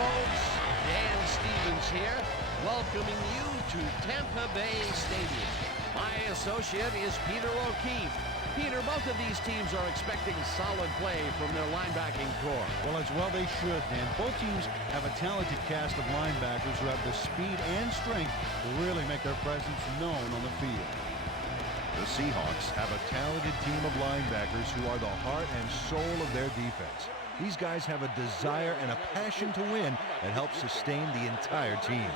folks. Dan Stevens here, welcoming you to Tampa Bay Stadium. My associate is Peter O'Keefe. Peter, both of these teams are expecting solid play from their linebacking core. Well, as well they should, and both teams have a talented cast of linebackers who have the speed and strength to really make their presence known on the field. The Seahawks have a talented team of linebackers who are the heart and soul of their defense. These guys have a desire and a passion to win that helps sustain the entire team.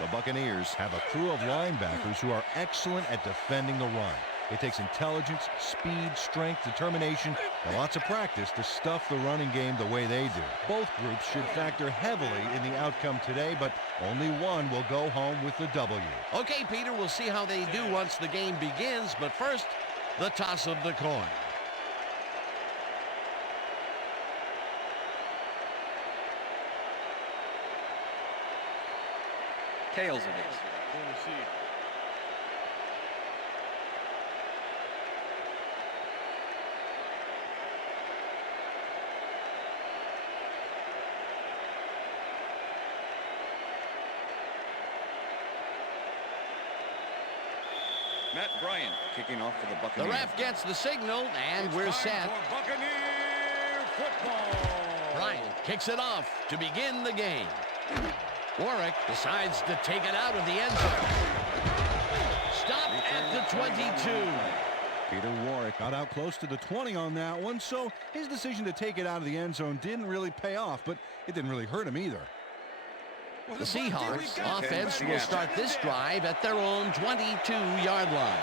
The Buccaneers have a crew of linebackers who are excellent at defending the run. It takes intelligence, speed, strength, determination, and lots of practice to stuff the running game the way they do. Both groups should factor heavily in the outcome today, but only one will go home with the W. Okay, Peter, we'll see how they do once the game begins, but first, the toss of the coin. Tails it is. Matt Bryant kicking off for the Buccaneers. The ref gets the signal, and we're set. Buccaneer football. Bryant kicks it off to begin the game. Warwick decides to take it out of the end zone. Stopped at the 22. Peter Warwick got out close to the 20 on that one, so his decision to take it out of the end zone didn't really pay off, but it didn't really hurt him either. The Seahawks offense will start this drive at their own 22-yard line.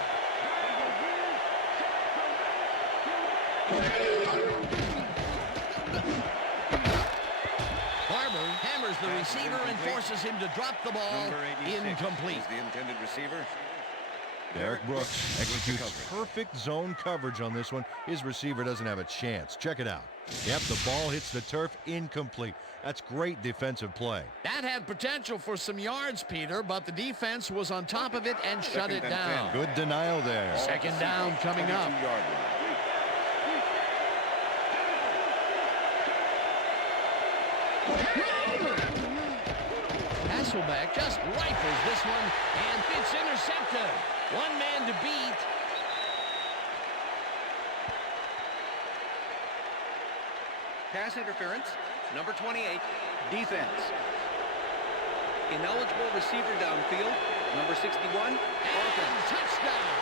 Barber hammers the receiver and forces him to drop the ball. Incomplete. The intended receiver. Derek Brooks executes perfect zone coverage on this one. His receiver doesn't have a chance. Check it out. Yep, the ball hits the turf. Incomplete. That's great defensive play. That had potential for some yards, Peter, but the defense was on top of it and shut it down. Good denial there. Second down coming up. Hasselbeck just rifles this one, and it's intercepted. One man to beat. Pass interference, number 28, defense. Ineligible receiver downfield, number 61, offense. Touchdown.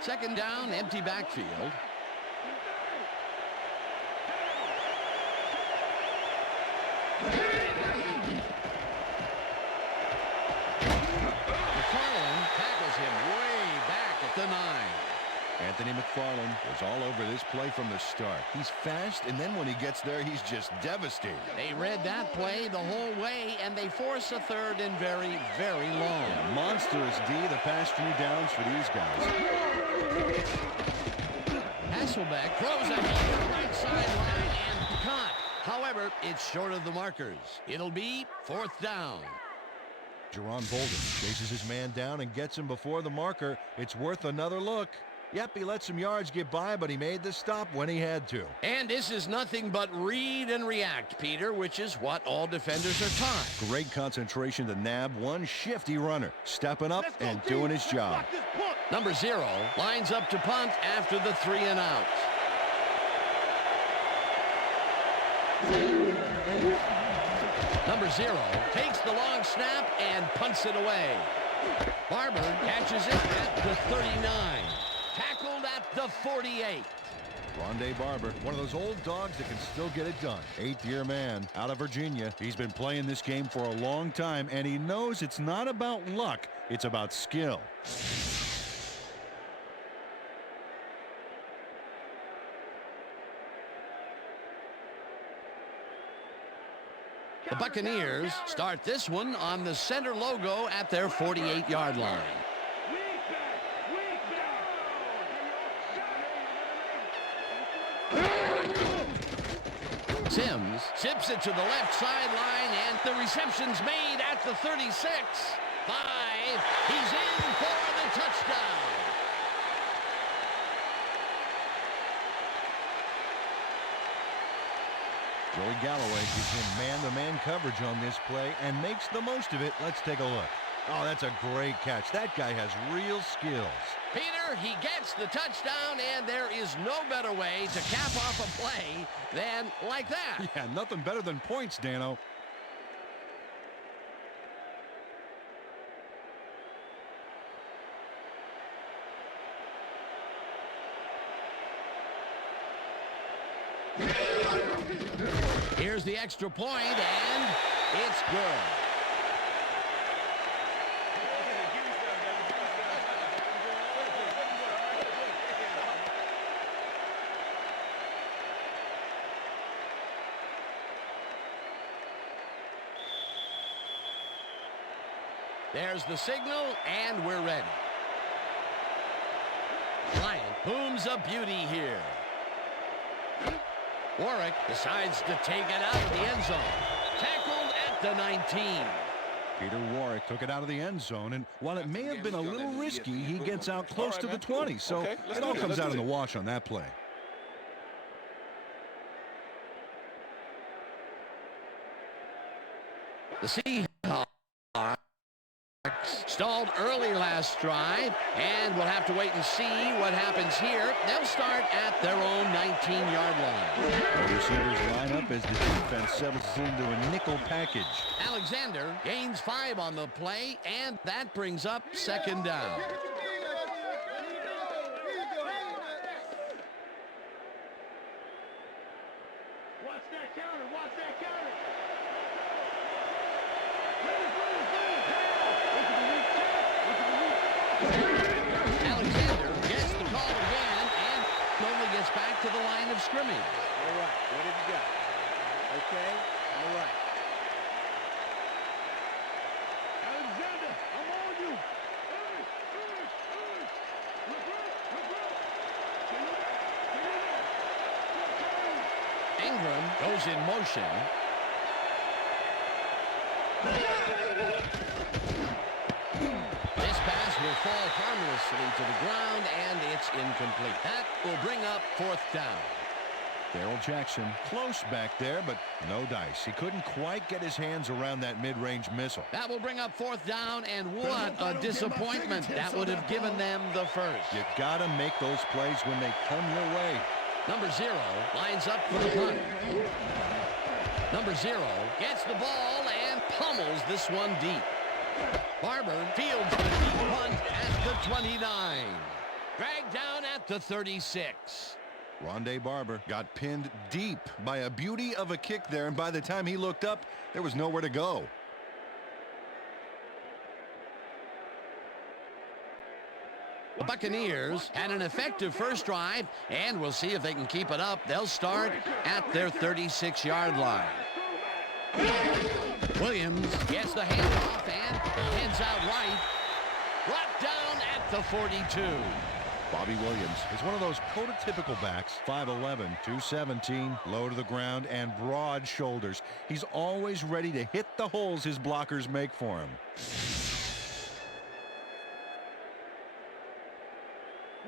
Second down, empty backfield. McFarland tackles him way back at the 9. Anthony McFarland was all over this play from the start. He's fast, and then when he gets there, he's just devastating. They read that play the whole way, and they force a third and very, very long. Yeah, monstrous D the past few downs for these guys. Hasselbeck throws ahead to the right sideline and caught. However, it's short of the markers. It'll be fourth down. Jerron Bolden chases his man down and gets him before the marker. It's worth another look. Yep, he let some yards get by, but he made the stop when he had to. And this is nothing but read and react, Peter, which is what all defenders are taught. Great concentration to nab one shifty runner, stepping up and doing his job. Number 0 lines up to punt after the 3 and out. Number 0 takes the long snap and punts it away. Barber catches it at the 39. Tackled at the 48. Rondé Barber, one of those old dogs that can still get it done. 8th-year man out of Virginia. He's been playing this game for a long time, and he knows it's not about luck. It's about skill. The Buccaneers start this one on the center logo at their 48-yard line. Sims zips it to the left sideline, and the reception's made at the 36. 5. He's in for the touchdown. Joey Galloway gives him man-to-man coverage on this play and makes the most of it. Let's take a look. Oh, that's a great catch. That guy has real skills. Peter, he gets the touchdown, and there is no better way to cap off a play than like that. Yeah, nothing better than points, Dano. Here's the extra point, and it's good. There's the signal, and we're ready. Bryant booms a beauty here. Warwick decides to take it out of the end zone. Tackled at the 19. Peter Warwick took it out of the end zone, and while it may have been a little risky, he gets out close to the 20. So it all comes out in the wash on that play. The Seahawks stalled early last drive, and we'll have to wait and see what happens here. They'll start at their own 19-yard line. The receivers line up as the defense settles into a nickel package. Alexander gains 5 on the play, and that brings up second down. Watch that counter. Watch that counter. Alexander gets the call again and only gets back to the line of scrimmage. All right. What have you got? Okay. All right. Alexander, I'm on you. Ingram goes in motion. This pass will fall harmlessly to the ground, and it's incomplete. That will bring up fourth down. Darrell Jackson close back there, but no dice. He couldn't quite get his hands around that mid-range missile. That will bring up fourth down, and what a disappointment. That would have given them the first. You gotta make those plays when they come your way. Number 0 lines up for the punt. Number 0 gets the ball and pummels this one deep. Barber fields the deep punt at the 29. Dragged down at the 36. Rondé Barber got pinned deep by a beauty of a kick there, and by the time he looked up, there was nowhere to go. The Buccaneers had an effective first drive, and we'll see if they can keep it up. They'll start at their 36-yard line. Williams gets the handoff and heads out right. Brought down at the 42. Bobby Williams is one of those prototypical backs, 5'11", 217, low to the ground, and broad shoulders. He's always ready to hit the holes his blockers make for him.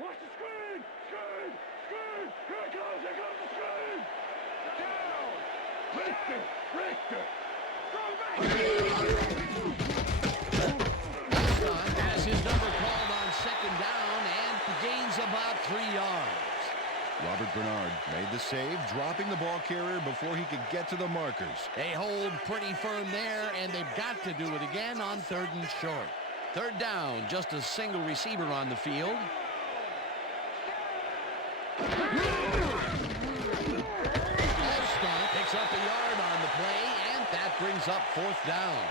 Watch the screen! Screen! Screen! Here it comes! Here comes the screen! Down! Richter! Richter! Prescott has his number called on second down and gains about 3 yards. Robert Bernard made the save, dropping the ball carrier before he could get to the markers. They hold pretty firm there, and they've got to do it again on 3rd and short. Third down, just a single receiver on the field. Prescott picks up a yard on the play, and that brings up fourth down.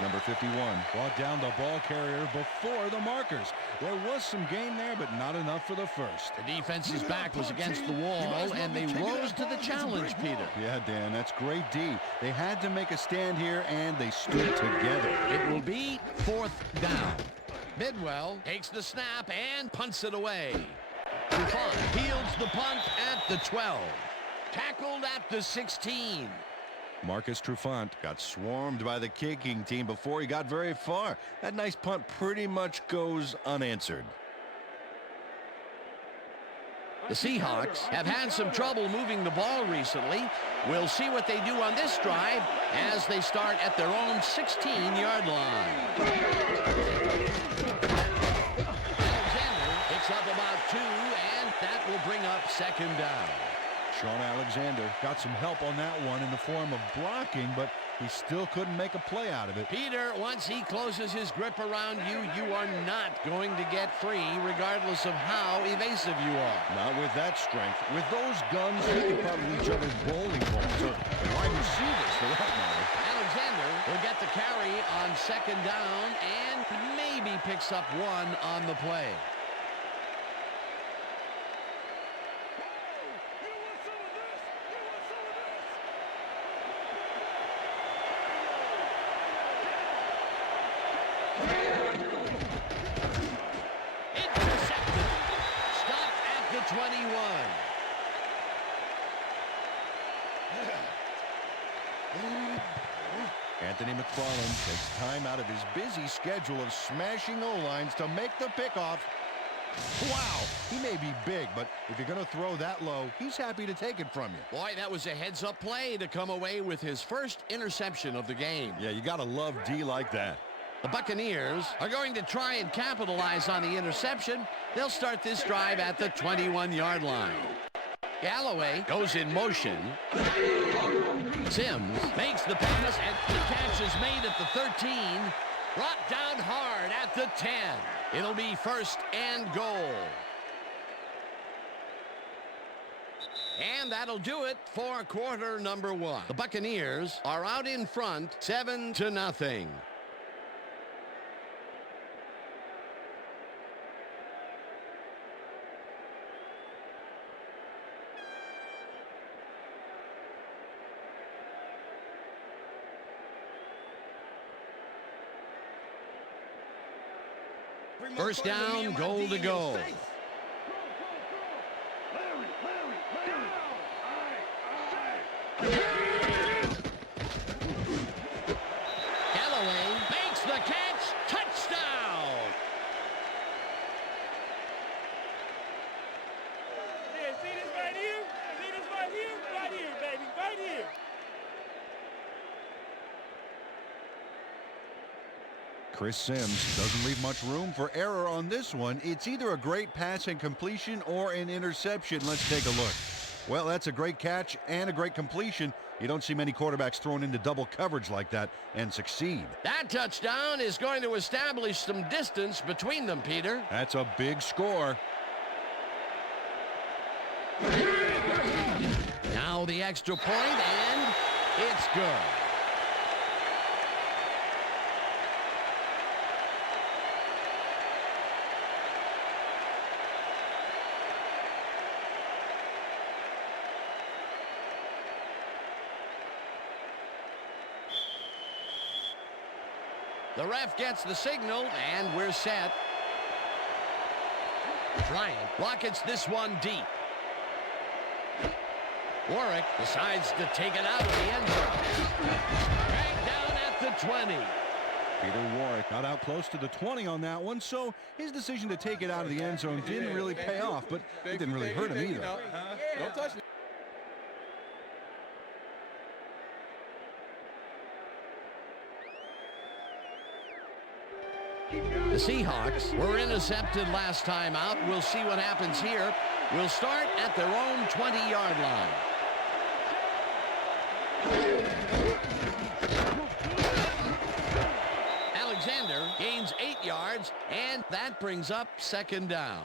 Number 51 Brought down the ball carrier before the markers. There was some gain there, but not enough for the first. The defense's back was against the wall, and they rose to the challenge, Peter. Yeah, Dan, that's great D. They had to make a stand here, and they stood together. It will be fourth down. Bidwell takes the snap and punts it away. Trufant fields the punt at the 12. Tackled at the 16. Marcus Trufant got swarmed by the kicking team before he got very far. That nice punt pretty much goes unanswered. The Seahawks have had some trouble moving the ball recently. We'll see what they do on this drive as they start at their own 16-yard line. Alexander picks up about 2, and that will bring up second down. Sean Alexander got some help on that one in the form of blocking, but he still couldn't make a play out of it. Peter, once he closes his grip around you, you are not going to get free regardless of how evasive you are. Not with that strength. With those guns, he could probably reach other bowling balls or wide receivers for that matter. Alexander will get the carry on second down and maybe picks up 1 on the play. Intercepted. Stopped at the 21. Anthony McFarland takes time out of his busy schedule of smashing O-lines to make the pickoff. Wow, he may be big, but if you're going to throw that low, he's happy to take it from you. Boy, that was a heads-up play to come away with his first interception of the game. Yeah, you got to love D like that. The Buccaneers are going to try and capitalize on the interception. They'll start this drive at the 21-yard line. Galloway goes in motion. Sims makes the pass, and the catch is made at the 13. Brought down hard at the 10. It'll be first and goal. And that'll do it for quarter number 1. The Buccaneers are out in front, 7-0. First down, goal to go. Galloway makes the catch. Touchdown. Yeah, see this right here? See this right here? Right here, baby. Right here. Chris Sims doesn't leave much room for error on this one. It's either a great pass and completion or an interception. Let's take a look. Well, that's a great catch and a great completion. You don't see many quarterbacks thrown into double coverage like that and succeed. That touchdown is going to establish some distance between them, Peter. That's a big score. Now the extra point, and it's good. The ref gets the signal, and we're set. Bryant rockets this one deep. Warwick decides to take it out of the end zone. Dragged down at the 20. Peter Warwick got out close to the 20 on that one, so his decision to take it out of the end zone didn't really pay off, but it didn't really hurt him either. Don't touch me. The Seahawks were intercepted last time out. We'll see what happens here. We'll start at their own 20-yard line. Alexander gains 8 yards, and that brings up second down.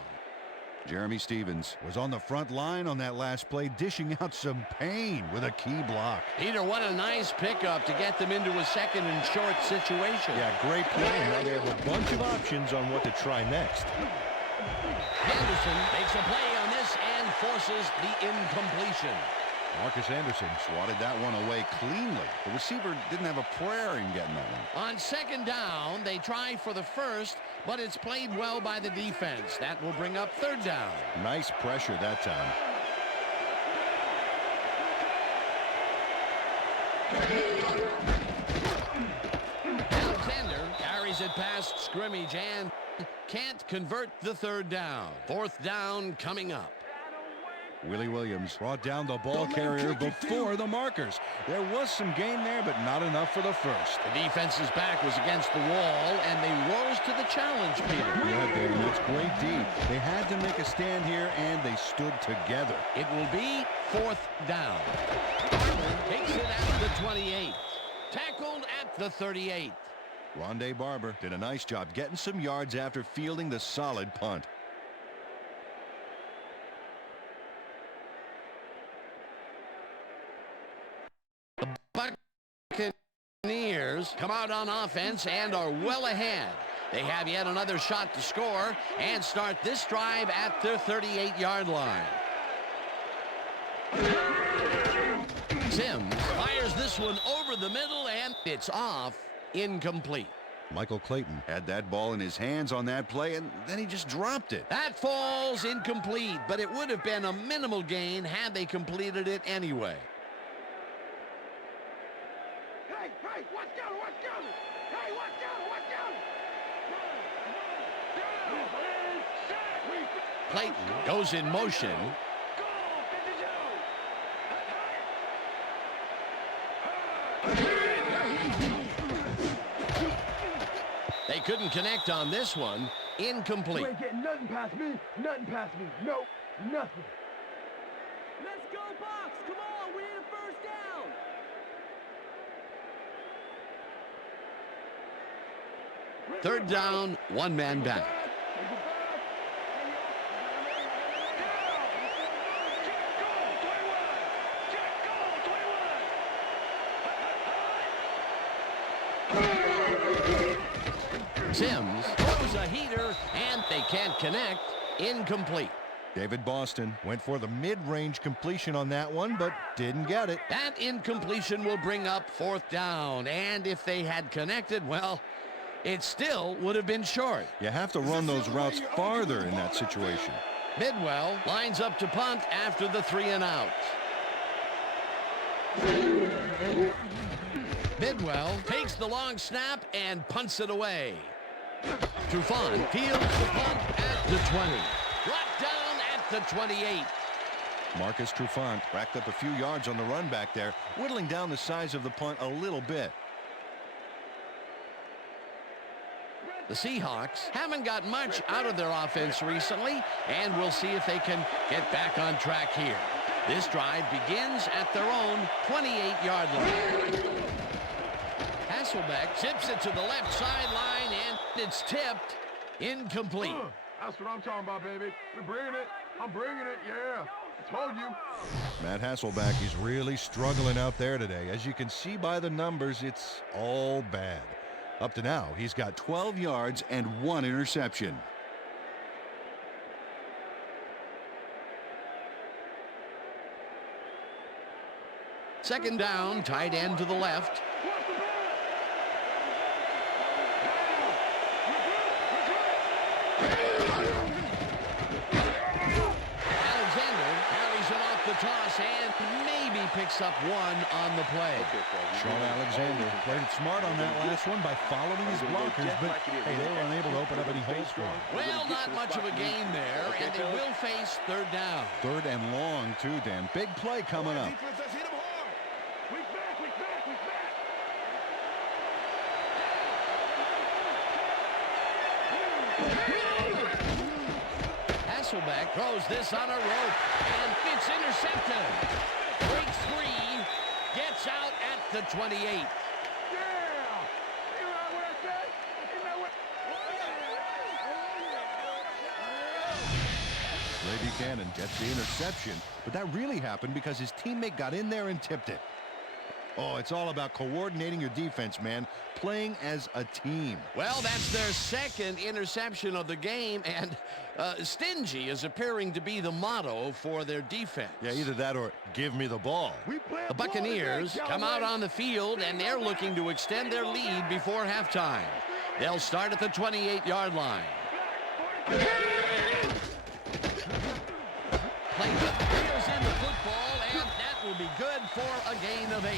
Jeremy Stevens was on the front line on that last play, dishing out some pain with a key block. Peter, what a nice pickup to get them into a second and short situation. Yeah, great play. Now they have a bunch of options on what to try next. Anderson makes a play on this and forces the incompletion. Marcus Anderson swatted that one away cleanly. The receiver didn't have a prayer in getting that one. On second down, they try for the first, but it's played well by the defense. That will bring up third down. Nice pressure that time. Alexander carries it past scrimmage and can't convert the third down. Fourth down coming up. Willie Williams brought down the ball carrier before the markers. There was some gain there, but not enough for the first. The defense's back was against the wall, and they rose to the challenge, Peter. Yeah, Dan, that's great D. They had to make a stand here, and they stood together. It will be 4th down. Takes it at the 28. Tackled at the 38. Rondé Barber did a nice job getting some yards after fielding the solid punt. Buccaneers come out on offense and are well ahead. They have yet another shot to score and start this drive at their 38-yard line. Sims fires this one over the middle, and it's off, incomplete. Michael Clayton had that ball in his hands on that play, and then he just dropped it. That falls incomplete, but it would have been a minimal gain had they completed it anyway. Hey, watch out, watch out! Hey, watch out, watch out! Clayton goes in motion. They couldn't connect on this one. Incomplete. You ain't getting nothing past me. Nothing past me. Nope. Nothing. Let's go, Bucs. Come on. We need a first down. Third down, one man back. Sims throws a heater, and they can't connect. Incomplete. David Boston went for the mid-range completion on that one, but didn't get it. That incompletion will bring up 4th down, and if they had connected, well, it still would have been short. You have to run those routes farther in that situation. Bidwell lines up to punt after the 3 and out. Bidwell takes the long snap and punts it away. Trufant fields the punt at the 20. Brought down at the 28. Marcus Trufant racked up a few yards on the run back there, whittling down the size of the punt a little bit. The Seahawks haven't got much out of their offense recently, and we'll see if they can get back on track here. This drive begins at their own 28-yard line. Hasselbeck zips it to the left sideline, and it's tipped. Incomplete. That's what I'm talking about, baby. We're bringing it. I'm bringing it, yeah. I told you. Matt Hasselbeck is really struggling out there today. As you can see by the numbers, it's all bad. Up to now, he's got 12 yards and 1 interception. Second down, tight end to the left. Alexander carries it off the toss and maybe picks up 1 on the play. Sean Alexander played it smart on that last one by following his blockers, but hey, they were unable to open up any holes for him. Well, not much of a gain there, and they will face 3rd down. 3rd and long, too, Dan. Big play coming up. Defense has hit him hard. We back, we back, we back. Hasselbeck throws this on a rope, and it's intercepted. Breaks free, gets out at the 28. Yeah! You know what I said? You know what? Ray Buchanan gets the interception, but that really happened because his teammate got in there and tipped it. Oh, it's all about coordinating your defense, man. Playing as a team. Well, that's their 2nd interception of the game, and stingy is appearing to be the motto for their defense. Yeah, either that or give me the ball. The Buccaneers come out on the field, and they're looking to extend their lead before halftime. They'll start at the 28-yard line. Clayton reels in the football, and that will be good for a gain of 8.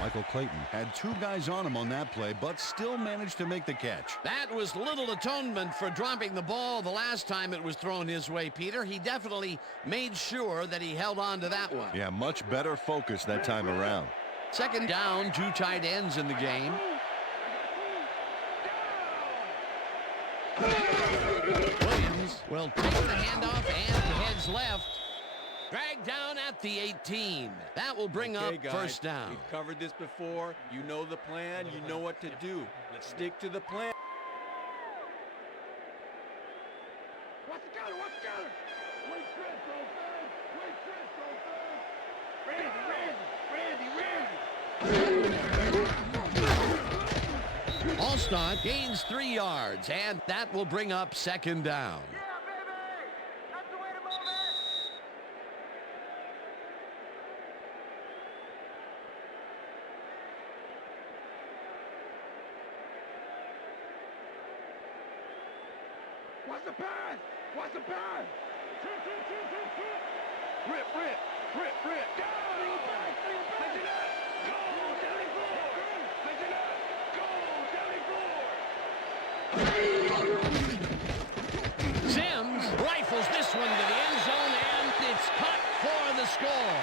Michael Clayton had 2 guys on him on that play, but still managed to make the catch. That was little atonement for dropping the ball the last time it was thrown his way, Peter. He definitely made sure that he held on to that one. Yeah, much better focus that time around. Second down, 2 tight ends in the game. Williams will take the handoff and heads left. Dragged down at the 18. That will bring up guys, first down. We've covered this before. You know the plan. You know what to do. Let's stick to the plan. What's the counter? What's the counter? Wait, Chris, go third. Wait, Chris, go third. Randy. Allstott gains 3 yards, and that will bring up second down. What's the pass? What's the pass? Rip. Down, he back. Fetch it up. Go, 74. Fetch it up. Go, 74. Sims rifles this one to the end zone, and it's caught for the score.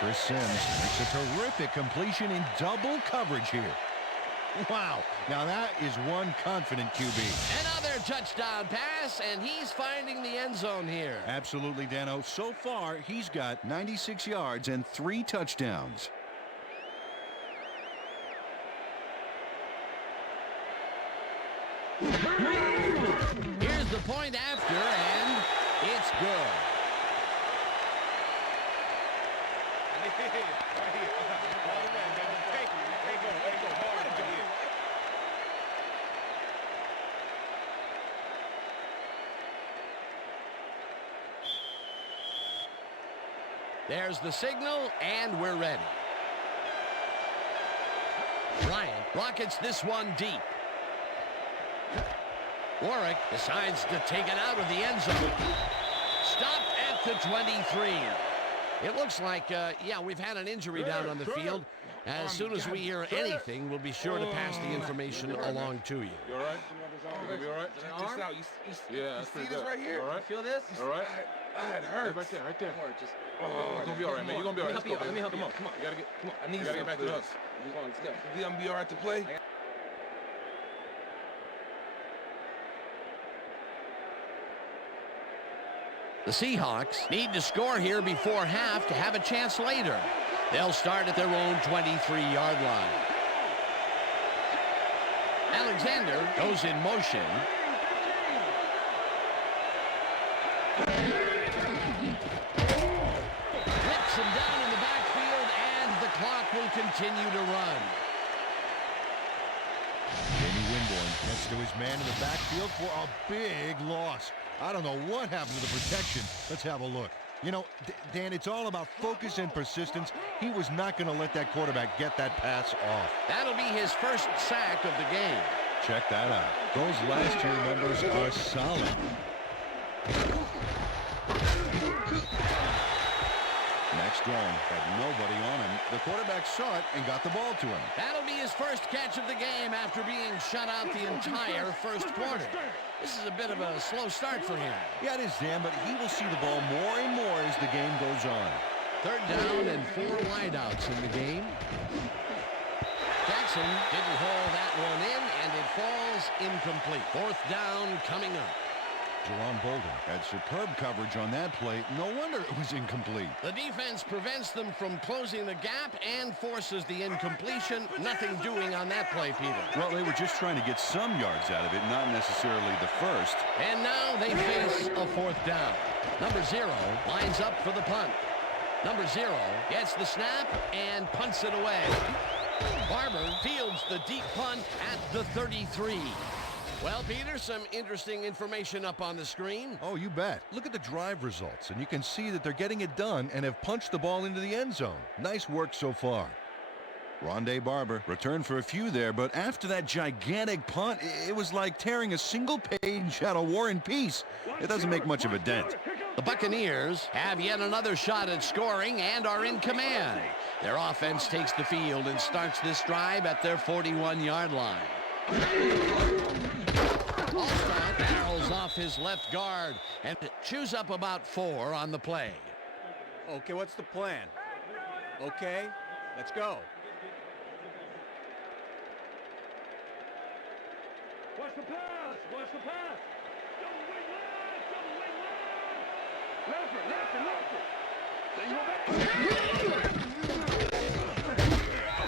Chris Sims makes a terrific completion in double coverage here. Wow, now that is one confident QB. Another touchdown pass, and he's finding the end zone here. Absolutely, Dano. So far, he's got 96 yards and 3 touchdowns. Here's the point after, and it's good. There's the signal, and we're ready. Bryant rockets this one deep. Warwick decides to take it out of the end zone. Stopped at the 23. It looks like, yeah, we've had an injury down on the field. As soon as we hear anything, we'll be sure to pass the information along to you. You all right? You gonna be all right? Check this out. Yeah, you see this right here? All right? You feel this? All right? It hurts. Right there, right there. Don't worry, just... You're gonna be all right, man. You're gonna be all right. Let me help you. Come on. You gotta get. Come on. I need You gotta get back to the house. Come on, let's go. You gonna be all right to play? The Seahawks need to score here before half to have a chance later. They'll start at their own 23-yard line. Alexander goes in motion. Rips him down in the backfield, and the clock will continue to run. Jamie Winborn gets to his man in the backfield for a big loss. I don't know what happened to the protection. Let's have a look. You know, Dan, it's all about focus and persistence. He was not going to let that quarterback get that pass off. That'll be his first sack of the game. Check that out. Those last year numbers are solid. Next throw had nobody on him. The quarterback saw it and got the ball to him. That'll be his first catch of the game after being shut out the entire first quarter. This is a bit of a slow start for him. Yeah, it is, Dan, but he will see the ball more and more as the game goes on. Third down and 4 wideouts in the game. Jackson didn't haul that one in, and it falls incomplete. Fourth down coming up. Jerron Bolden had superb coverage on that play. No wonder it was incomplete. The defense prevents them from closing the gap and forces the incompletion. Nothing doing on that play, Peter. Well, they were just trying to get some yards out of it, not necessarily the first. And now they face a fourth down. Number 0 lines up for the punt. Number 0 gets the snap and punts it away. Barber fields the deep punt at the 33. Well, Peter, some interesting information up on the screen. Oh, you bet. Look at the drive results, and you can see that they're getting it done and have punched the ball into the end zone. Nice work so far. Rondé Barber returned for a few there, but after that gigantic punt, it was like tearing a single page out of War and Peace. It doesn't make much of a dent. Here comes The Buccaneers have yet another shot at scoring and are in command. Their offense takes the field and starts this drive at their 41-yard line. Allstott barrels off his left guard and chews up about 4 on the play. Okay, what's the plan? Okay, let's go. Watch the pass! Watch the pass! Double wing left! Double wing left!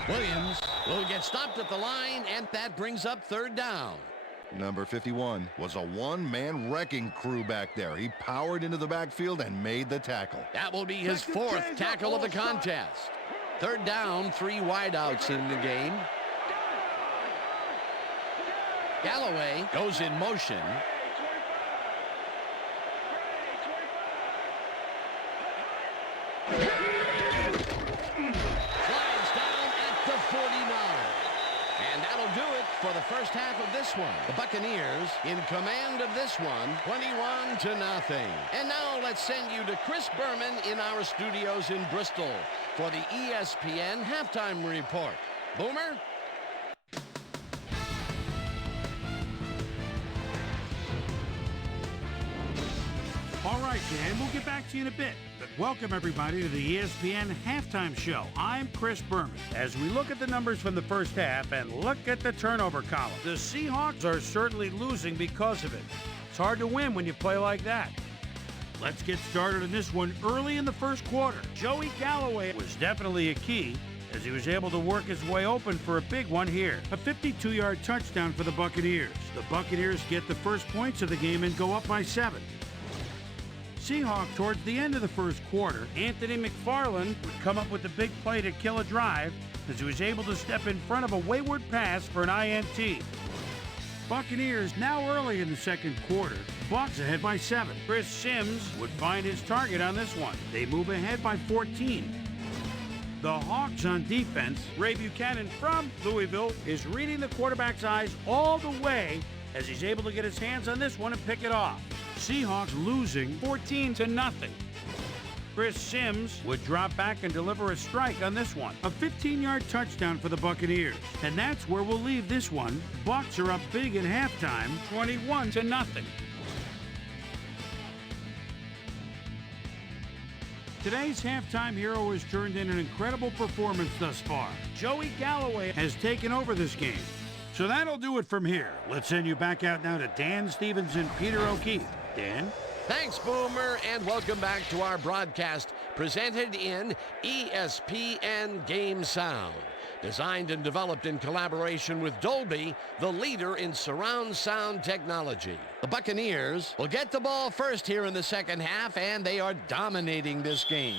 Left! Williams will get stopped at the line, and that brings up 3rd down. Number 51 was a one-man wrecking crew back there. He powered into the backfield and made the tackle. That will be his 4th tackle of the contest. 3rd down, 3 wideouts in the game. Galloway goes in motion. Slides down at the 49. And that'll do it for the first half of this one. The Buccaneers in command of this one, 21-0. And now let's send you to Chris Berman in our studios in Bristol for the ESPN halftime report. Boomer? All right, Dan, we'll get back to you in a bit. But welcome, everybody, to the ESPN Halftime Show. I'm Chris Berman. As we look at the numbers from the first half and look at the turnover column, the Seahawks are certainly losing because of it. It's hard to win when you play like that. Let's get started in this one early in the first quarter. Joey Galloway was definitely a key as he was able to work his way open for a big one here. A 52-yard touchdown for the Buccaneers. The Buccaneers get the first points of the game and go up by 7. Seahawks towards the end of the first quarter, Anthony McFarland would come up with the big play to kill a drive as he was able to step in front of a wayward pass for an INT. Buccaneers now early in the second quarter, Bucs ahead by 7. Chris Sims would find his target on this one. They move ahead by 14. The Hawks on defense, Ray Buchanan from Louisville, is reading the quarterback's eyes all the way as he's able to get his hands on this one and pick it off. Seahawks losing 14-0. Chris Sims would drop back and deliver a strike on this one. A 15-yard touchdown for the Buccaneers. And that's where we'll leave this one. Bucs are up big in halftime, 21-0. Today's halftime hero has turned in an incredible performance thus far. Joey Galloway has taken over this game. So that'll do it from here. Let's send you back out now to Dan Stevens and Peter O'Keefe. Dan? Thanks, Boomer, and welcome back to our broadcast presented in ESPN Game Sound. Designed and developed in collaboration with Dolby, the leader in surround sound technology. The Buccaneers will get the ball first here in the second half, and they are dominating this game.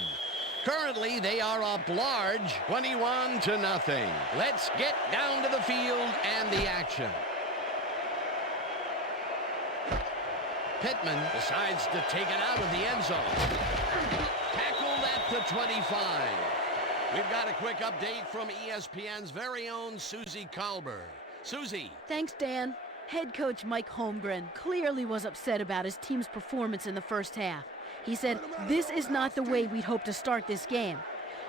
Currently, they are up large, 21-0. Let's get down to the field and the action. Pittman decides to take it out of the end zone. Tackled at the 25. We've got a quick update from ESPN's very own Susie Kalber. Susie. Thanks, Dan. Head coach Mike Holmgren clearly was upset about his team's performance in the first half. He said, "This is not the way we'd hoped to start this game.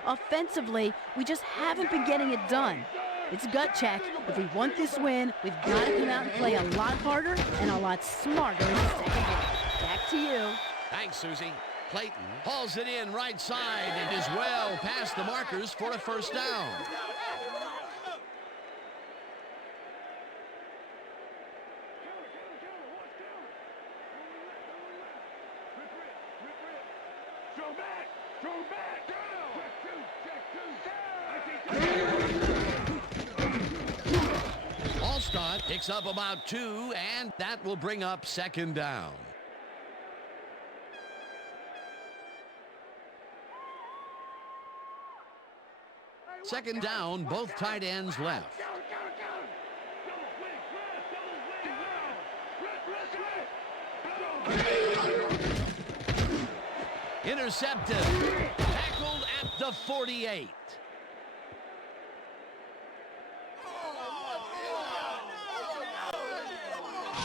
Offensively, we just haven't been getting it done. It's gut check. If we want this win, we've got to come out and play a lot harder and a lot smarter in the second half." Back to you. Thanks, Susie. Clayton hauls it in right side and is well past the markers for a first down. Throw back! Throw back! Allstott picks up about 2, and that will bring up second down. Second down, both tight ends left. Intercepted. Tackled at the 48.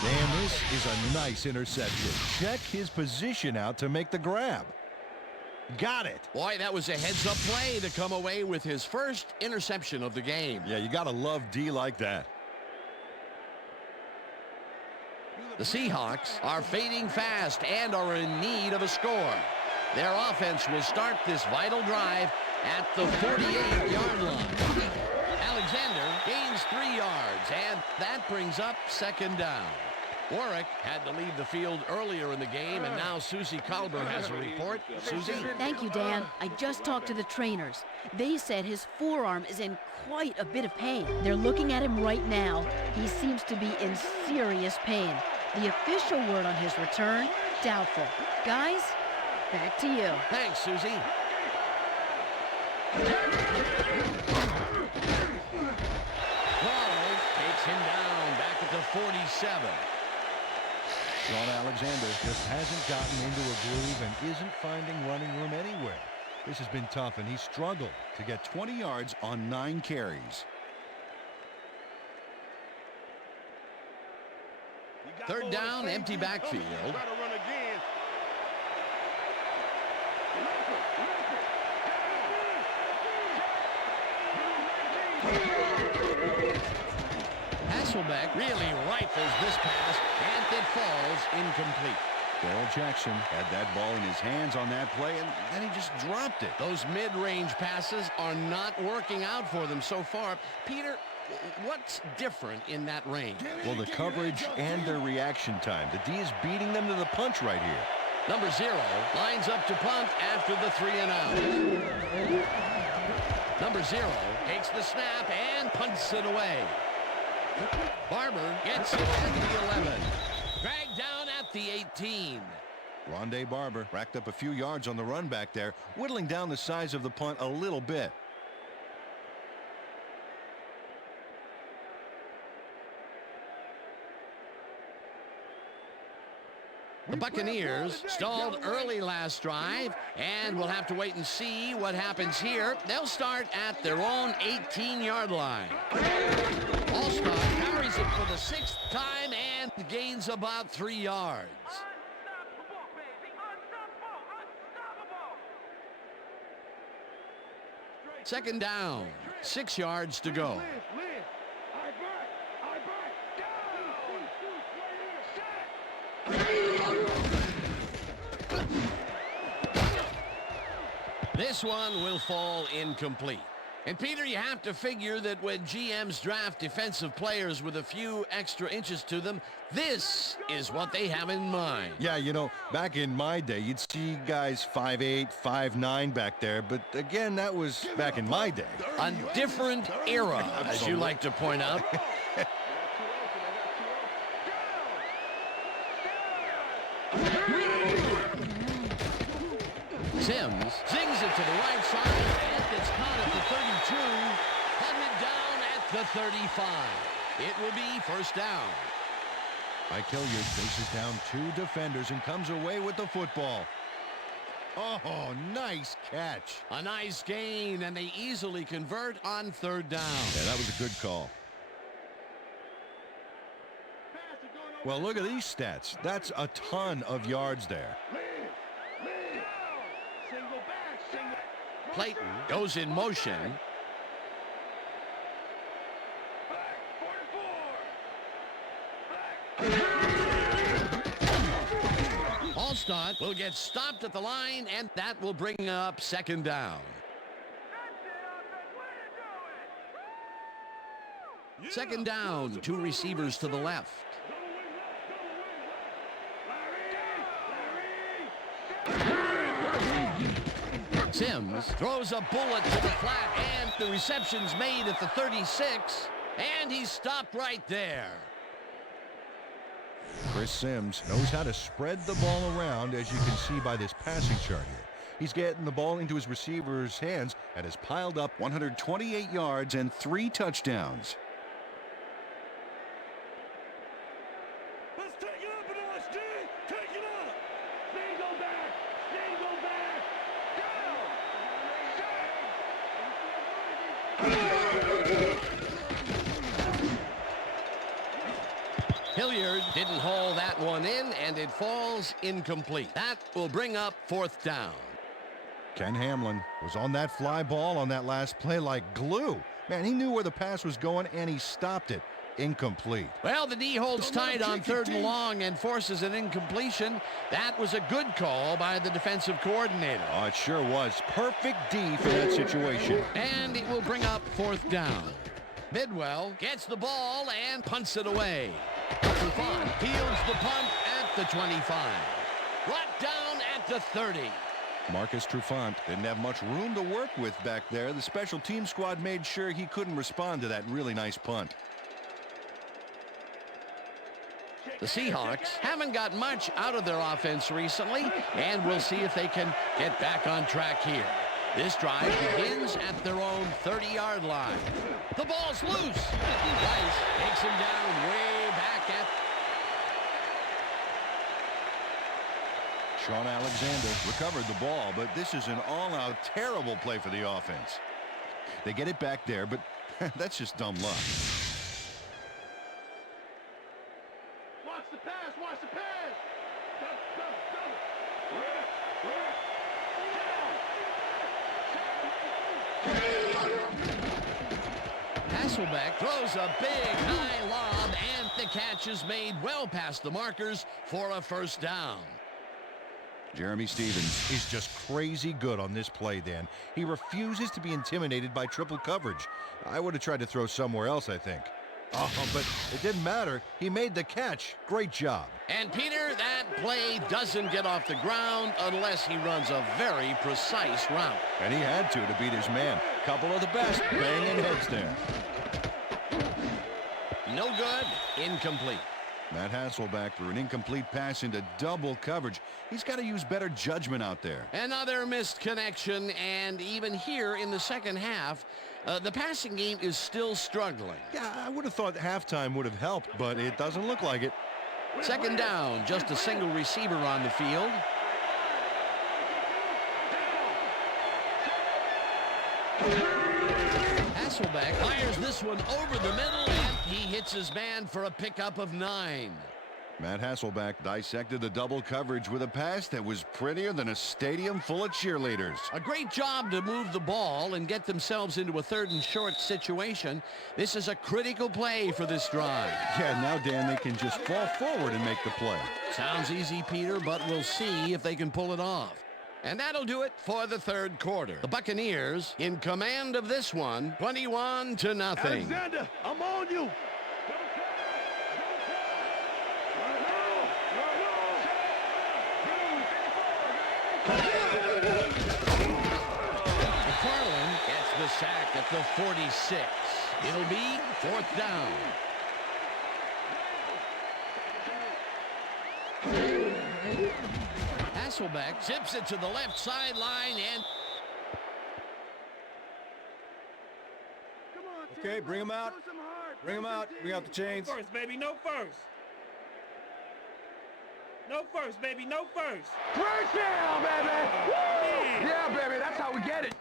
And this is a nice interception. Check his position out to make the grab. Got it. Boy, that was a heads-up play to come away with his first interception of the game. Yeah, you got to love D like that. The Seahawks are fading fast and are in need of a score. Their offense will start this vital drive at the 48-yard line. Alexander gains 3 yards, and that brings up second down. Warwick had to leave the field earlier in the game, and now Susie Colbert has a report. Susie? Thank you, Dan. I just talked to the trainers. They said his forearm is in quite a bit of pain. They're looking at him right now. He seems to be in serious pain. The official word on his return, doubtful. Guys, back to you. Thanks, Susie. Ball takes him down back at the 47. Sean Alexander just hasn't gotten into a groove and isn't finding running room anywhere. This has been tough, and he's struggled to get 20 yards on 9 carries. Third down, empty backfield. Hasselbeck really rifles this pass, and it falls incomplete. Darrell Jackson had that ball in his hands on that play, and then he just dropped it. Those mid-range passes are not working out for them so far. Peter, what's different in that range? Well, the coverage and their reaction time. The D is beating them to the punch right here. Number 0 lines up to punt after the 3 and out. Number 0 takes the snap and punts it away. Barber gets it at the 11. Dragged down at the 18. Rondé Barber racked up a few yards on the run back there, whittling down the size of the punt a little bit. The Buccaneers stalled early last drive, and we'll have to wait and see what happens here. They'll start at their own 18-yard line. All-Star carries it for the 6th time and gains about 3 yards. Second down, 6 yards to go. This one will fall incomplete. And Peter, you have to figure that when GMs draft defensive players with a few extra inches to them, this is what they have in mind. Yeah, you know, back in my day, you'd see guys 5'8", 5'9" back there. But again, that was back in my day. A different era, as you like to point out. Sims zings it to the right side, and it's caught at the 32, headed down at the 35. It will be first down. Mike Hilliard faces down 2 defenders and comes away with the football. Oh, nice catch. A nice gain, and they easily convert on third down. Yeah, that was a good call. Well, look at these stats. That's a ton of yards there. Clayton goes in motion. Allstott will get stopped at the line, and that will bring up second down. Second down, 2 receivers to the left. Sims throws a bullet to the flat, and the reception's made at the 36, and he's stopped right there. Chris Sims knows how to spread the ball around, as you can see by this passing chart here. He's getting the ball into his receiver's hands and has piled up 128 yards and 3 touchdowns. Let's take it up a notch, D! Take it up! Stay, go back! Stay, go back! Hilliard didn't haul that one in, and it falls incomplete. That will bring up 4th down. Ken Hamlin was on that fly ball on that last play like glue. Man, he knew where the pass was going, and he stopped it. Incomplete. Well, the D holds tight on 3rd and long and forces an incompletion. That was a good call by the defensive coordinator. Oh, it sure was. Perfect D for that situation. And it will bring up 4th down. Bidwell gets the ball and punts it away. Trufant fields the punt at the 25. Brought down at the 30. Marcus Trufant didn't have much room to work with back there. The special team squad made sure he couldn't respond to that really nice punt. The Seahawks haven't got much out of their offense recently, and we'll see if they can get back on track here. This drive begins at their own 30-yard line. The ball's loose. Rice takes him down way back at... Sean Alexander recovered the ball, but this is an all-out terrible play for the offense. They get it back there, but that's just dumb luck. Watch the pass, watch the pass. Hasselbeck throws a big high lob, and the catch is made well past the markers for a 1st down. Jeremy Stevens is just crazy good on this play, Dan. He refuses to be intimidated by triple coverage. I would have tried to throw somewhere else, I think. Oh, but it didn't matter. He made the catch. Great job. And, Peter, that play doesn't get off the ground unless he runs a very precise route. And he had to beat his man. Couple of the best banging heads there. No good. Incomplete. Matt Hasselbeck threw an incomplete pass into double coverage. He's got to use better judgment out there. Another missed connection, and even here in the second half, the passing game is still struggling. Yeah, I would have thought halftime would have helped, but it doesn't look like it. 2nd down, just a single receiver on the field. Hasselbeck fires this one over the middle, and he hits his man for a pickup of 9. Matt Hasselbeck dissected the double coverage with a pass that was prettier than a stadium full of cheerleaders. A great job to move the ball and get themselves into a 3rd and short situation. This is a critical play for this drive. Yeah, now, Dan, they can just fall forward and make the play. Sounds easy, Peter, but we'll see if they can pull it off. And that'll do it for the 3rd quarter. The Buccaneers in command of this one, 21-0. Alexander, I'm on you. McFarland gets the sack at the 46. It'll be 4th down. Hasselbeck zips it to the left sideline and... Okay, bring him out. Bring him out. Bring out the chains. No first, baby, no first. No first, baby, no first. First down, baby. Woo! Yeah, baby, that's how we get it.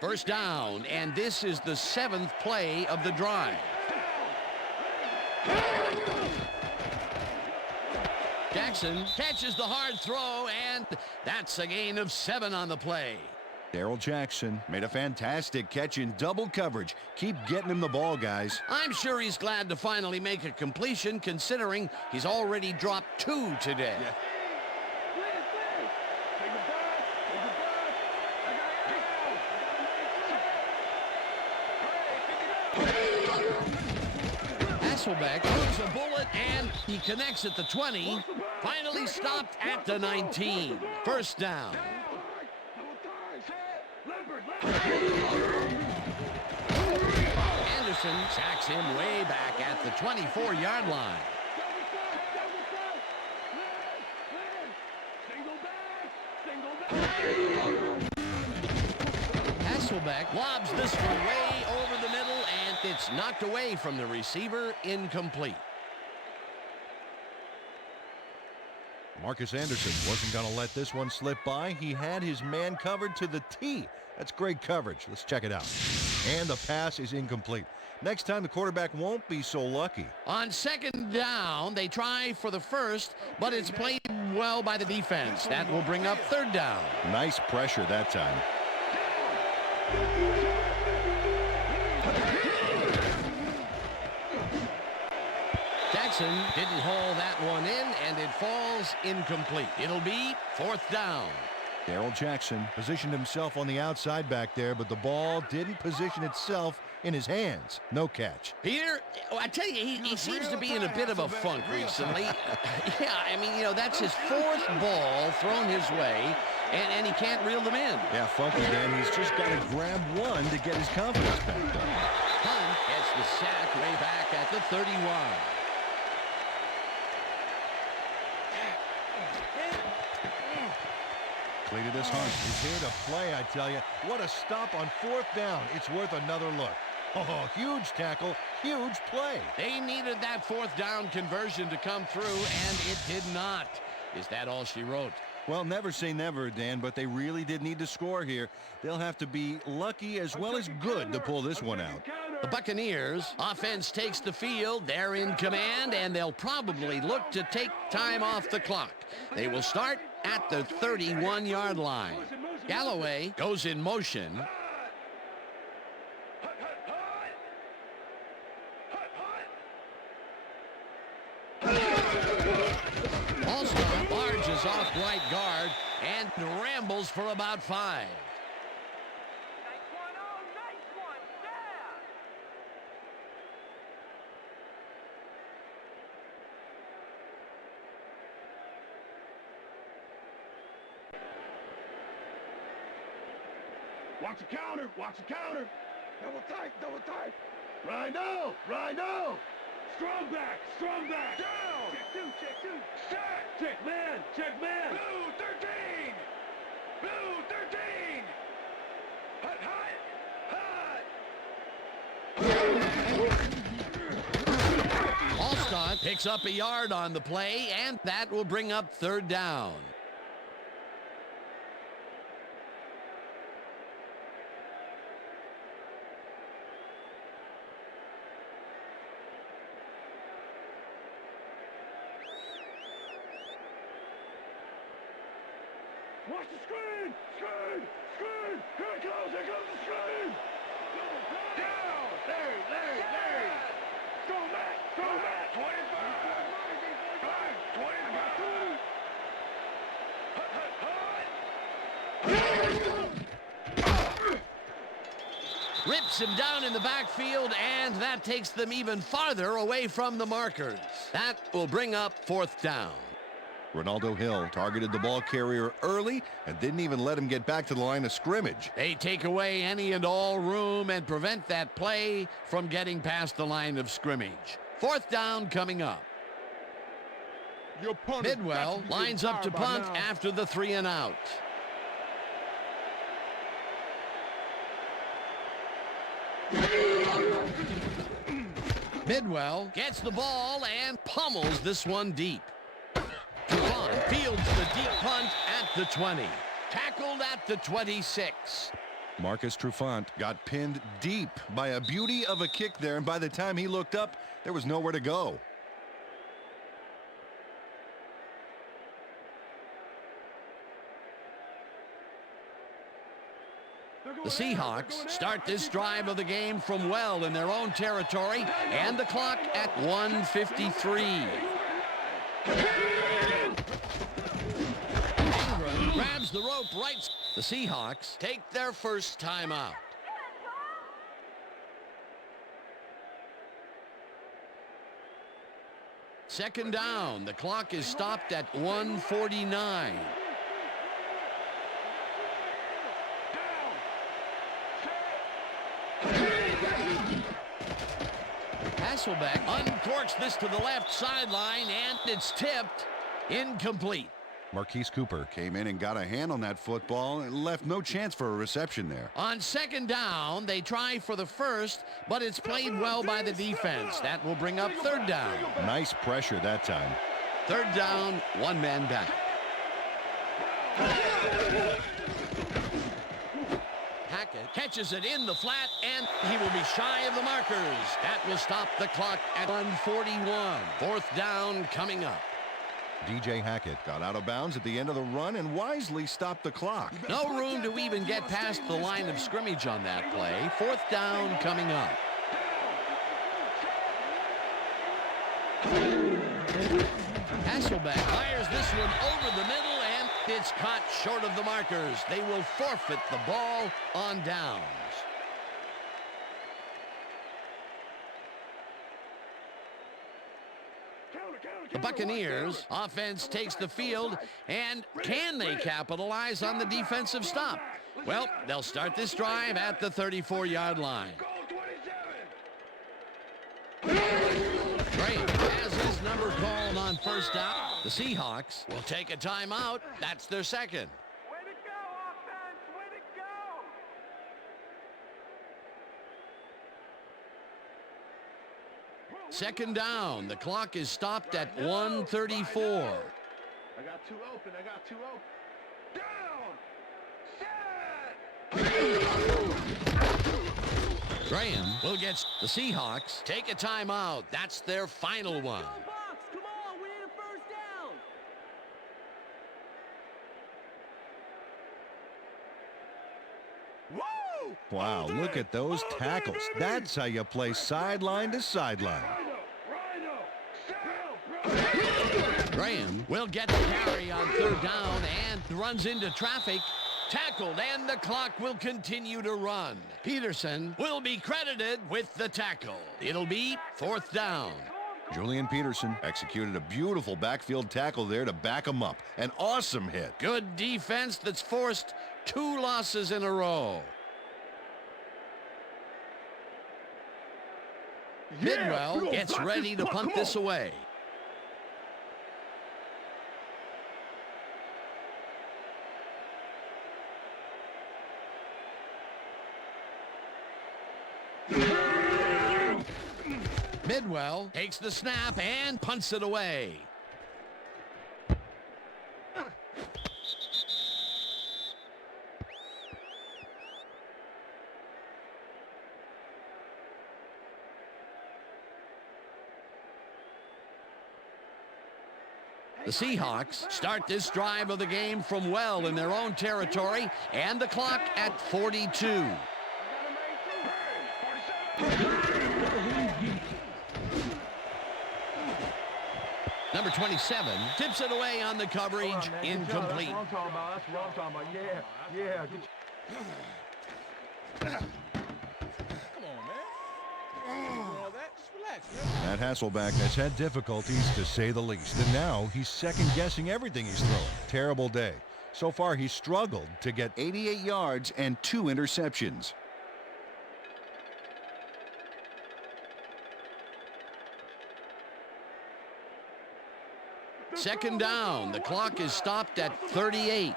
First down, and this is the 7th play of the drive. Jackson catches the hard throw, and that's a gain of 7 on the play. Darrell Jackson made a fantastic catch in double coverage. Keep getting him the ball, guys. I'm sure he's glad to finally make a completion, considering he's already dropped 2 today. Yeah. Hasselbeck throws a bullet, and he connects at the 20. Finally stopped at the 19. First down. Anderson sacks him way back at the 24-yard line. Hasselbeck lobs this one way over the middle, and it's knocked away from the receiver, incomplete. Marcus Anderson wasn't going to let this one slip by. He had his man covered to the T. That's great coverage. Let's check it out. And the pass is incomplete. Next time, the quarterback won't be so lucky. On second down, they try for the first, but it's played well by the defense. That will bring up third down. Nice pressure that time. Jackson didn't haul that one in, and it falls incomplete. It'll be fourth down. Darrell Jackson positioned himself on the outside back there, but the ball didn't position itself in his hands. No catch. Peter, I tell you, he seems to be in a bit of a funk recently. Yeah, I mean, that's his fourth ball thrown his way, and he can't reel them in. Yeah, funky, Dan. He's just got to grab one to get his confidence back up. Hunt gets the sack way back at the 31. Cletus Hunt is here to play, I tell you. What a stop on fourth down. It's worth another look. Oh, huge tackle, huge play. They needed that fourth down conversion to come through, and it did not. Is that all she wrote? Well, never say never, Dan, but they really did need to score here. They'll have to be lucky as well as good to pull this one out. The Buccaneers offense takes the field. They're in command, and they'll probably look to take time off the clock. They will start at the 31-yard line. Galloway goes in motion. All-Star barges off right guard and rambles for about 5. Watch the counter, watch the counter. Double tight, double tight. Rhino, Rhino. Strong back, strong back. Down. Check two. Set. Check man, check man. Blue 13. Blue 13. Hut. All-Star picks up a yard on the play, and that will bring up third down. Watch the screen! Screen! Screen! Here it comes! Here comes the screen! Down! Larry! Go back! 25! Rips him down in the backfield, and that takes them even farther away from the markers. That will bring up fourth down. Ronaldo Hill targeted the ball carrier early and didn't even let him get back to the line of scrimmage. They take away any and all room and prevent that play from getting past the line of scrimmage. Fourth down coming up. Bidwell lines up to punt after the 3 and out. Bidwell gets the ball and pummels this one deep. Trufant fields the deep punt at the 20. Tackled at the 26. Marcus Trufant got pinned deep by a beauty of a kick there, and by the time he looked up, there was nowhere to go. The Seahawks start this drive of the game from well in their own territory, and the clock at 1:53. Grabs the rope right. The Seahawks take their first timeout. Second down. The clock is stopped at 1:49. Hasselbeck uncorks this to the left sideline, and it's tipped. Incomplete. Marquise Cooper came in and got a hand on that football and left no chance for a reception there. On second down, they try for the first, but it's played well by the defense. That will bring up third down. Nice pressure that time. Third down, one man back. Hackett catches it in the flat, and he will be shy of the markers. That will stop the clock at 1:41. Fourth down coming up. DJ Hackett got out of bounds at the end of the run and wisely stopped the clock. No room to even get past the line of scrimmage on that play. Fourth down coming up. Hasselbeck fires this one over the middle, and it's caught short of the markers. They will forfeit the ball on downs. The Buccaneers offense takes the field, and can they capitalize on the defensive stop? Well, they'll start this drive at the 34-yard line. Great has his number called on first down. The Seahawks will take a timeout. That's their second. Way to go, offense! Way to go! Second down. The clock is stopped at 1:34. I got two open. I got two open. Down! Set! Graham will get the Seahawks take a timeout. That's their final one. Go Bucks! Come on, we need a first down! Woo! Wow, look at those tackles. That's how you play sideline to sideline. Graham will get the carry on third down and runs into traffic. Tackled, and the clock will continue to run. Peterson will be credited with the tackle. It'll be fourth down. Julian Peterson executed a beautiful backfield tackle there to back him up. An awesome hit. Good defense that's forced 2 losses in a row. Bidwell gets ready to punt this away. Bidwell takes the snap and punts it away. The Seahawks start this drive of the game from well in their own territory, and the clock at 42. Number 27 tips it away on the coverage, incomplete. That's what I'm talking about. Yeah. Come on, man. All that. Just relax, man. Matt Hasselbeck has had difficulties, to say the least, and now he's second-guessing everything he's throwing. Terrible day. So far, he's struggled to get 88 yards and 2 interceptions. Second down. The clock is stopped at 38.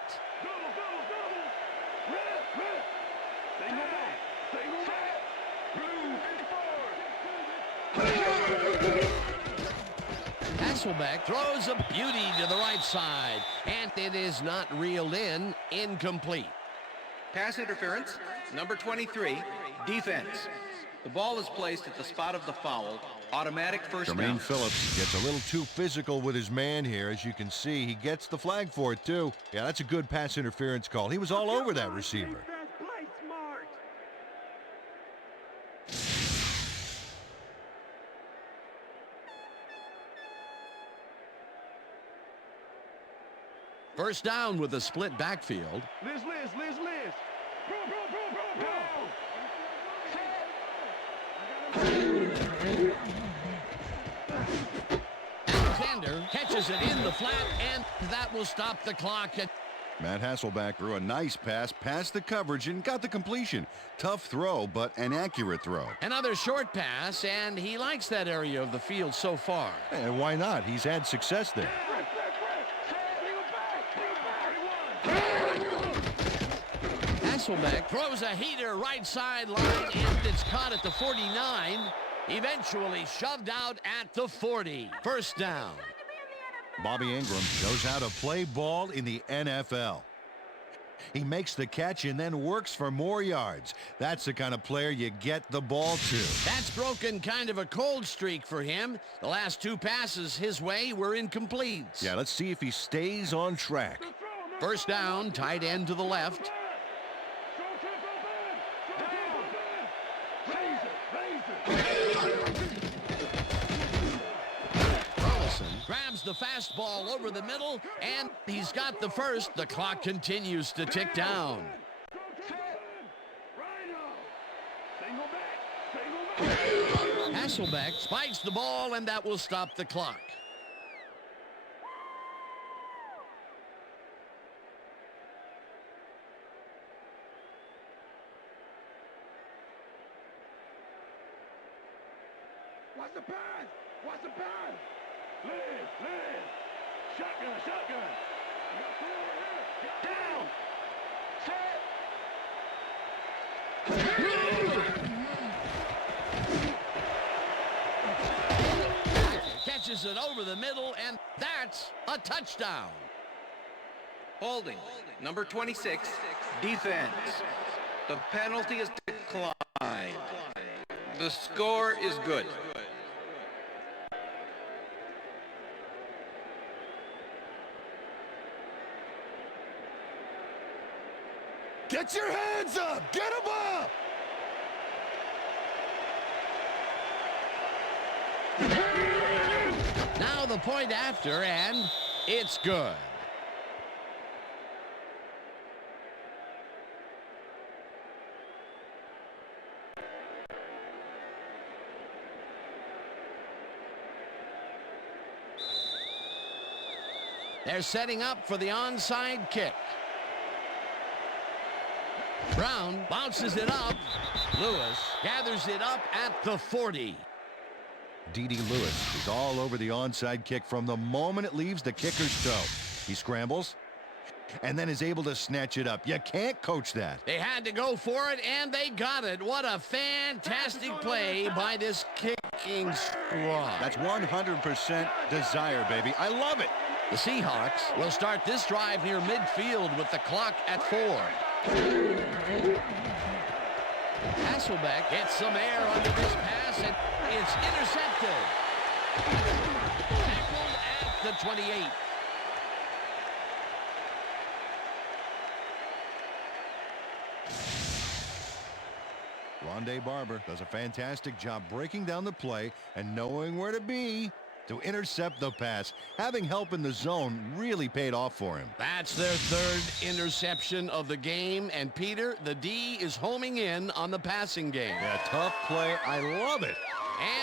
Hasselbeck throws a beauty to the right side, and it is not reeled in. Incomplete. Pass interference, number 23, defense. The ball is placed at the spot of the foul. Automatic first Jermaine down. Phillips gets a little too physical with his man here. As you can see, he gets the flag for it, too. Yeah, that's a good pass interference call. He was all over that receiver. Play smart! First down with a split backfield. Liz. Alexander catches it in the flat, and that will stop the clock. Matt Hasselbeck threw a nice pass past the coverage and got the completion. Tough throw, but an accurate throw. Another short pass, and he likes that area of the field so far. And why not? He's had success there. Hasselbeck throws a heater right sideline, and it's caught at the 49. Eventually shoved out at the 40. First down. Bobby Ingram knows how to play ball in the NFL. He makes the catch and then works for more yards. That's the kind of player you get the ball to. That's broken kind of a cold streak for him. The last 2 passes his way were incomplete. Yeah, let's see if he stays on track. First down, tight end to the left. Grabs the fastball over the middle, and he's got the first. The clock continues to tick down. Hasselbeck spikes the ball, and that will stop the clock. Watch the pass! Watch the pass! Land! Shotgun! Down! Catches it over the middle, and that's a touchdown. Holding. Number 26, defense. The penalty is declined. The score is good. Get your hands up! Get them up! Now the point after, and it's good. They're setting up for the onside kick. Brown bounces it up. Lewis gathers it up at the 40. D.D. Lewis is all over the onside kick from the moment it leaves the kicker's toe. He scrambles and then is able to snatch it up. You can't coach that. They had to go for it, and they got it. What a fantastic play by this kicking squad. That's 100% desire, baby. I love it. The Seahawks will start this drive near midfield with the clock at 4. Hasselbeck gets some air under this pass, and it's intercepted. Tackled at the 28. Rondé Barber does a fantastic job breaking down the play and knowing where to be to intercept the pass. Having help in the zone really paid off for him. That's their 3rd interception of the game, and Peter, the D is homing in on the passing game. Yeah, tough play. I love it.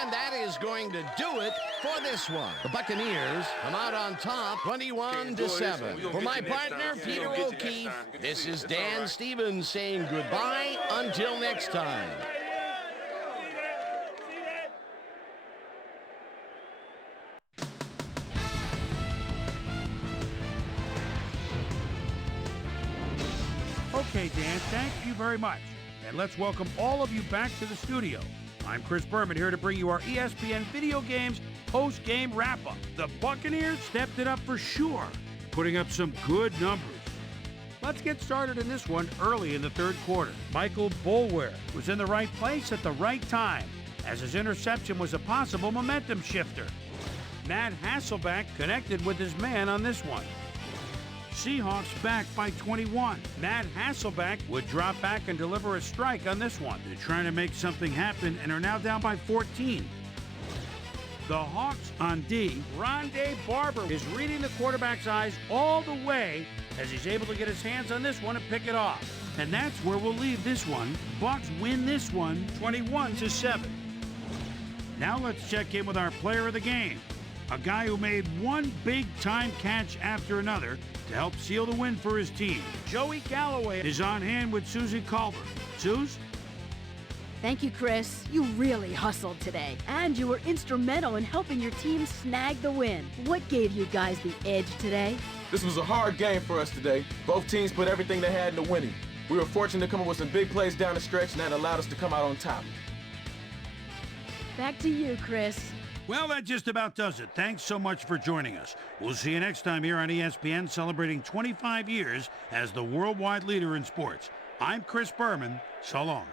And that is going to do it for this one. The Buccaneers come out on top 21-7. For my partner, Peter O'Keefe, this is Dan Stevens saying goodbye until next time. Okay, Dan, thank you very much. And let's welcome all of you back to the studio. I'm Chris Berman here to bring you our ESPN Video Games post-game wrap-up. The Buccaneers stepped it up for sure, putting up some good numbers. Let's get started in this one early in the 3rd quarter. Michael Boulware was in the right place at the right time, as his interception was a possible momentum shifter. Matt Hasselbeck connected with his man on this one. Seahawks back by 21. Matt Hasselbeck would drop back and deliver a strike on this one. They're trying to make something happen and are now down by 14. The Hawks on D. Rondé Barber is reading the quarterback's eyes all the way as he's able to get his hands on this one and pick it off. And that's where we'll leave this one. Bucs win this one 21-7. Now let's check in with our player of the game. A guy who made one big-time catch after another to help seal the win for his team. Joey Galloway is on hand with Susie Culver. Suze? Thank you, Chris. You really hustled today, and you were instrumental in helping your team snag the win. What gave you guys the edge today? This was a hard game for us today. Both teams put everything they had into winning. We were fortunate to come up with some big plays down the stretch, and that allowed us to come out on top. Back to you, Chris. Well, that just about does it. Thanks so much for joining us. We'll see you next time here on ESPN, celebrating 25 years as the worldwide leader in sports. I'm Chris Berman. So long.